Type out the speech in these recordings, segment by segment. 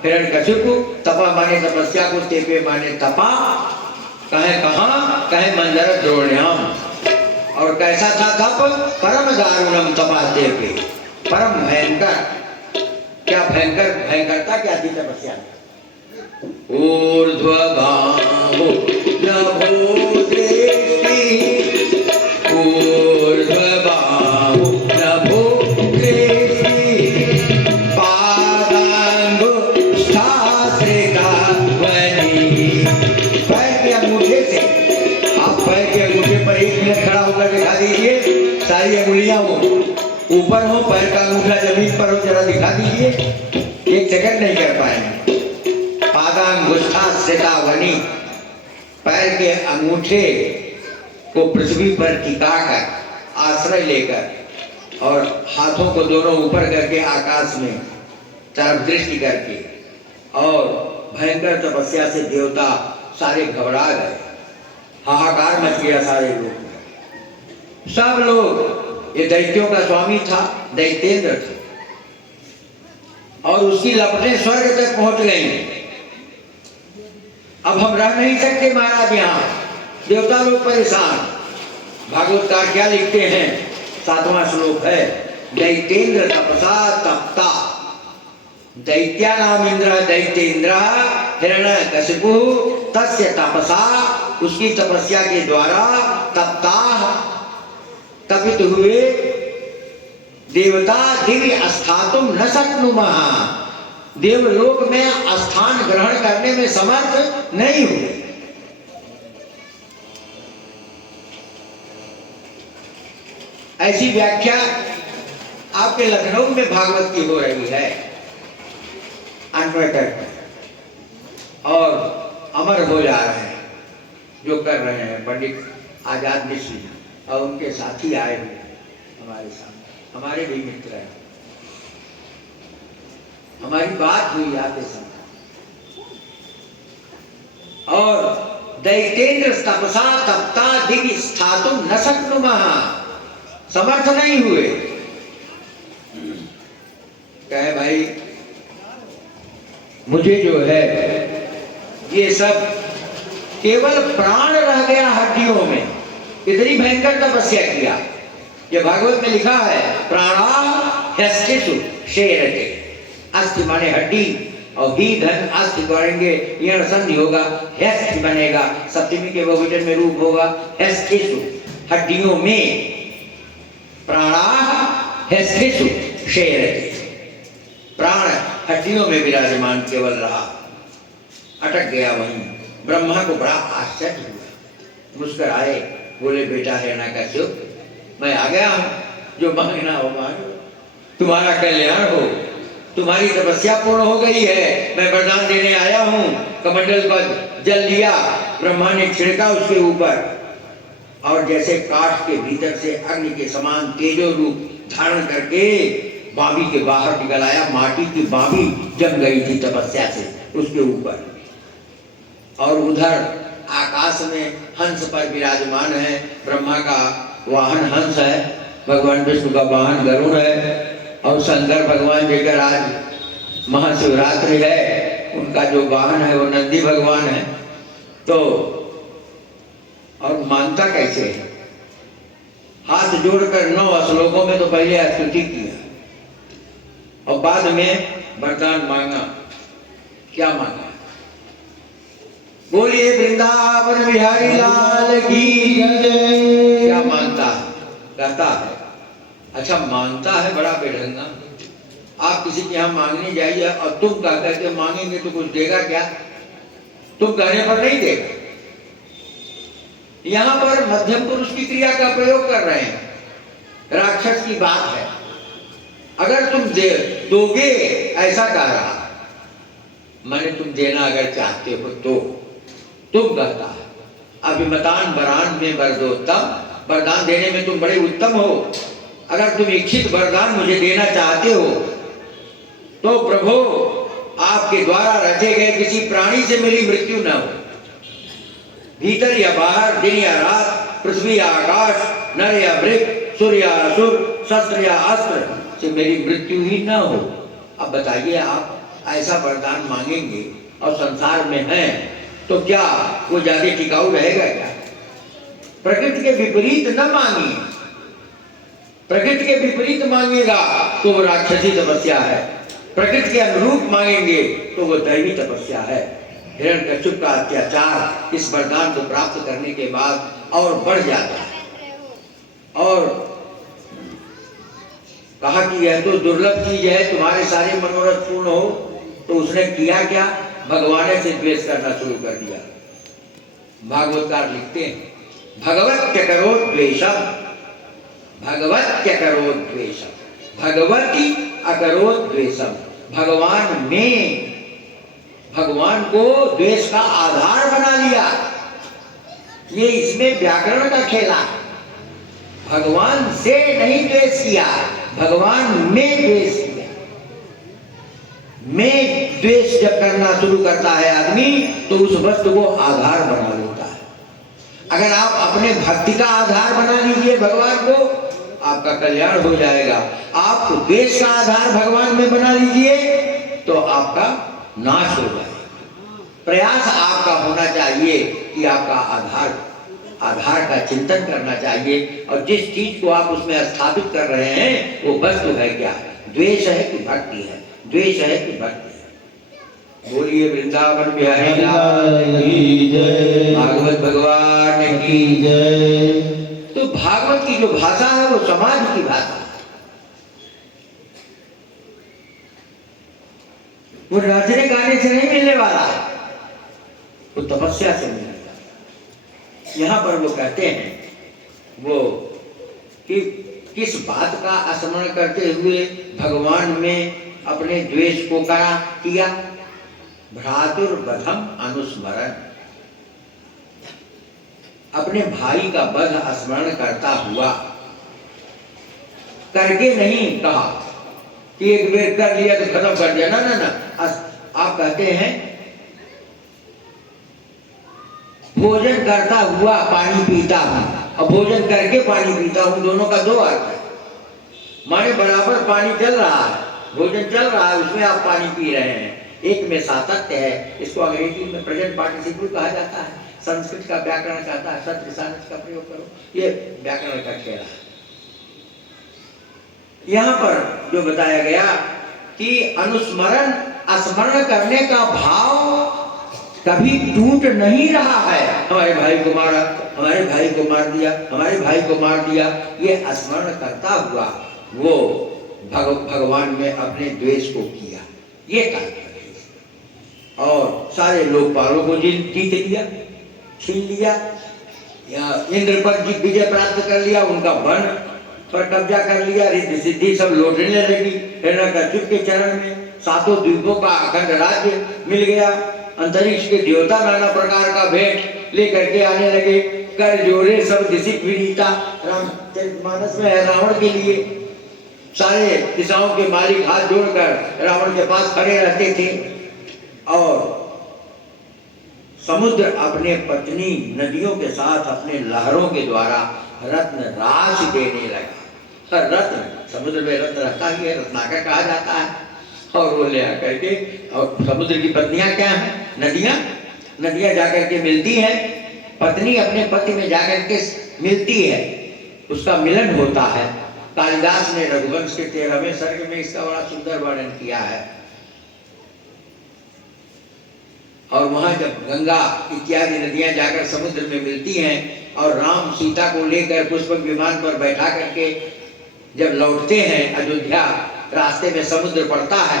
हिरण्यकशिपु तपा माने तपस्या को, तेपे माने तपा, कहे कहाँ, कहे मंदर द्रोण्याम। और कैसा था तप? परम दारुणम तपा तेपे, परम भयंकर। क्या भयंकर, भयंकरता क्या थी तपस्या में? ऊर्ध्वबाहु नभो दृष्टि, ऊर्ध्वबाहु नभो दृष्टि, पादांगु शास्त्रिका वनी। पैर के अंगूठे से, आप पैर के अंगूठे पर 1 मिनट खड़ा होकर दिखा दीजिए, सारी अंगुलियां हो ऊपर हो, पैर का अंगूठा जमीन पर हो, जरा दिखा दीजिए। 1 सेकंड नहीं कर पाएंगे। पादांगुष्ठाश्रितावनी, पैर के अंगूठे को पृथ्वी पर टिकाकर, आश्रय लेकर, और हाथों को दोनों ऊपर करके आकाश में तरफ दृष्टि करके, और भयंकर तपस्या से देवता सारे घबरा गए, हाहाकार मच गया सारे लोग। सब लोग, ये दैत्यों का स्वामी था, दैत्येंद्र था, और उसकी लपटें स्वर्ग तक पहुंच गई। अब हम रह नहीं सकते महाराज यहाँ, देवता लोग परेशान। भागवतकार क्या लिखते हैं? 7वां श्लोक है, दैत्येंद्र तपसा तप्ता, दैत्या नाम इंद्र दैत्येंद्र हिरण्यकशिपु तस्य तपसा, उसकी तपस्या के द्वारा तप्ता, तपित हुए, देवता दिव्य स्थातुम न शक्नुमः, देवलोक में स्थान ग्रहण करने में समर्थ नहीं हुए। ऐसी व्याख्या आपके लखनऊ में भागवत की हो रही है, अनपढ़ और अमर हो जा रहे हैं जो कर रहे हैं पंडित आजाद मिश्र जी, और उनके साथी आए हुए हमारे सामने, हमारे भी मित्र हैं। हमारी बात हुई आते समय, और दैत्येंद्र तपसा तप्ता दिव्य स्थातुम न शक्नुमः, समर्थ नहीं हुए। कहे भाई मुझे जो है ये सब केवल प्राण रह गया हड्डियों में, इतनी भयंकर तपस्या किया। ये भागवत में लिखा है, प्राणा ह्यस्थिषु शेरते, अस्थि माने हड्डी, और ही धन अस्थि करेंगे, यण संधि होगा, ह्यस्थि बनेगा, सप्तमी के बहुवचन में रूप होगा ह्यस्थिषु, हड्डियों में। प्राणा ह्यस्थिषु शेरते, प्राण हड्डियों में विराजमान केवल रहा, अटक गया वहीं। ब्रह्मा को बड़ा आश्चर्य हुआ, मुस्कुराए, बोले बेटा हिरण्यकशिप, मैं आ गया हूं, जो मांगना हो मांगो, तुम्हारा कल्याण हो, तुम्हारी तपस्या पूर्ण हो गई है, मैं वरदान देने आया हूं। कमंडल पर जल लिया, ब्रह्मा ने छिड़का उसके ऊपर, और जैसे काठ के भीतर से अग्नि के समान तेजो रूप धारण करके बाबी के बाहर निकल आया। माटी की बाबी जम गई थी तपस्या से उसके ऊपर, और उधर आकाश में हंस पर विराजमान है। ब्रह्मा का वाहन हंस है, भगवान विष्णु का वाहन गरुड़ है, और शंकर भगवान जेकर आज महाशिवरात्रि है, उनका जो वाहन है वो नंदी भगवान है। तो और मानता कैसे है? हाथ जोड़कर 9 श्लोकों में तो पहले स्तुति किया, और बाद में वरदान मांगा। क्या मांगा? बोलिए वृंदावन बिहारी लाल की जय। क्या मानता है? कहता है। अच्छा मानता है, बड़ा बेढंगा। आप किसी के यहाँ मांगने जाइए और तुम कह करके मांगेंगे तो कुछ देगा क्या? तुम कहने पर नहीं देगा। यहाँ पर मध्यम पुरुष की क्रिया का प्रयोग कर रहे हैं, राक्षस की बात है। अगर तुम दोगे, ऐसा कह रहा, मैंने तुम देना अगर चाहते हो तो। तुम कहता है अभिमतान वरान में वरदोत्तम, वरदान देने में तुम बड़े उत्तम हो। अगर तुम इच्छित वरदान मुझे देना चाहते हो तो प्रभु आपके द्वारा रचे गए किसी प्राणी से मेरी मृत्यु न हो। भीतर या बाहर, दिन या रात, पृथ्वी या आकाश, नर या मृग, सूर्य या असुर, शस्त्र या अस्त्र से मेरी मृत्यु ही न हो। अब बताइए, आप ऐसा वरदान मांगेंगे और संसार में है तो क्या वो ज्यादा टिकाऊ रहेगा क्या? प्रकृति के विपरीत न मांगिए। प्रकृति के विपरीत मांगेगा तो वो राक्षसी तपस्या है, प्रकृति के अनुरूप मांगेंगे तो वो दैवी तपस्या है। हिरण्यकश्यप का अत्याचार इस वरदान को प्राप्त करने के बाद और बढ़ जाता है और कहा कि यह तो दुर्लभ चीज है, तुम्हारे सारे मनोरथ पूर्ण हो। तो उसने किया क्या? भगवान से द्वेष करना शुरू कर दिया। भागवतकार लिखते हैं भगवत्य करो द्वेषम, भगवत्य करो द्वेषम, भगवती अकरो द्वेषम। भगवान में, भगवान को द्वेष का आधार बना लिया। ये इसमें व्याकरण का खेला। भगवान से नहीं द्वेष किया, भगवान में द्वेष किया। में द्वेष जब करना शुरू करता है आदमी तो उस वस्तु को आधार बना लेता है। अगर आप अपने भक्ति का आधार बना लीजिए भगवान को, आपका कल्याण हो जाएगा। आप द्वेष का आधार भगवान में बना लीजिए तो आपका नाश हो जाएगा। प्रयास आपका होना चाहिए कि आपका आधार का चिंतन करना चाहिए और जिस चीज को आप उसमें स्थापित कर रहे हैं वो वस्तु है क्या? द्वेष है कि भक्ति है? द्वेष है कि भक्ति है? बोलिए वृंदावन बिहारी लाल की जय, भागवत भगवान की जय। तो भागवत की जो भाषा है वो समाज की भाषा है। वो नाचने गाने से नहीं मिलने वाला है, वो तपस्या से मिलेगा। यहाँ पर वो कहते हैं वो कि किस बात का स्मरण करते हुए भगवान में अपने द्वेष को किया? भ्रातुर्वधम अनुस्मरण, अपने भाई का वध स्मरण करता हुआ, करके नहीं कहा कि एक बार कर लिया तो खत्म कर दिया। ना ना ना, आप कहते हैं भोजन करता हुआ पानी पीता हूं और भोजन करके पानी पीता हूं, दोनों का दो अर्थ है। माने बराबर पानी चल रहा है, भोजन चल रहा है, उसमें आप पानी पी रहे हैं, एक में सातत्य है। इसको अंग्रेजी में प्रेजेंट पार्टिसिपल कहा जाता है, संस्कृत का व्याकरण कहता है सत्य सानस का प्रयोग करो। ये व्याकरण का खेल है। यहाँ पर जो बताया गया कि अनुस्मरण, स्मरण करने का भाव कभी टूट नहीं रहा है। हमारे भाई को मारा, हमारे भाई को मार दिया, हमारे भाई को मार दिया, ये स्मरण करता हुआ वो भगवान में अपने द्वेष को किया, ये तात्पर्य। और सारे लोकपालों को जीत लिया, छीन लिया, या इंद्र पर विजय प्राप्त कर लिया, उनका वन पर कब्जा कर लिया, रिद्धि सिद्धि सब लौटने लगी। हिरण्यकश्यप के चरण में सातों द्वीपों का अखंड राज्य मिल गया। अंतरिक्ष के देवता नाना प्रकार का भेंट लेकर के आने लगे। कर जोरे सब दिशि विनीता, रामचरितमानस में है रावण के लिए। सारे दिशाओं के मालिक हाथ जोड़कर रावण के पास खड़े रहते थे और समुद्र अपने पत्नी नदियों के साथ अपने लहरों के द्वारा रत्न राशि देने लगा। रत्न, समुद्र में रत्न रहता ही है, रत्नाकर कहा जाता है। और वो ले आकर के, और समुद्र की पत्नियां क्या हैं? नदियां जाकर के मिलती हैं। पत्नी अपने पति में जाकर के मिलती है, उसका मिलन होता है। कालिदास ने रघुवंश के 13वें सर्ग में इसका बड़ा सुंदर वर्णन किया है। और वहां जब गंगा इत्यादि नदियां जाकर समुद्र में मिलती हैं और राम सीता को लेकर पुष्पक विमान पर बैठा करके जब लौटते हैं अयोध्या, रास्ते में समुद्र पड़ता है।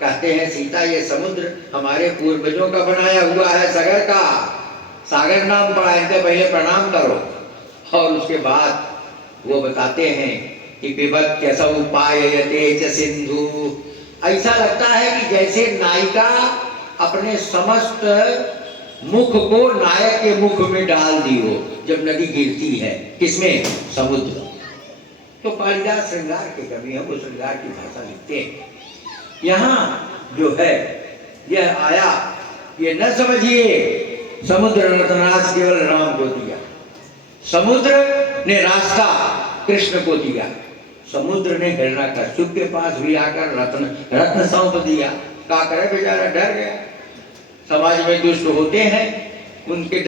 कहते हैं सीता, ये समुद्र हमारे पूर्वजों का बनाया हुआ है, सागर का, सागर नाम पड़ा, इनके पहले प्रणाम करो। और उसके बाद वो बताते हैं कि पिबत्यसौ पाययते च सिंधु। ऐसा लगता है कि जैसे नायिका अपने समस्त मुख को नायक के मुख में डाल दियो जब नदी गिरती है। किसमें? समुद्र। तो कालिदास श्रृंगार के कवि हैं, वो श्रृंगार की भाषा लिखते हैं। यहाँ जो है यह आया, ये न समझिए समुद्र रत्नराज केवल राम को दिया, समुद्र ने रास्ता कृष्ण को दिया, समुद्र ने हिरण्याकश्यप के पास भी आकर रत्न सौंप दिया। क्या करे बेचारा, डर गया। समाज में दुष्ट होते हैं, उनके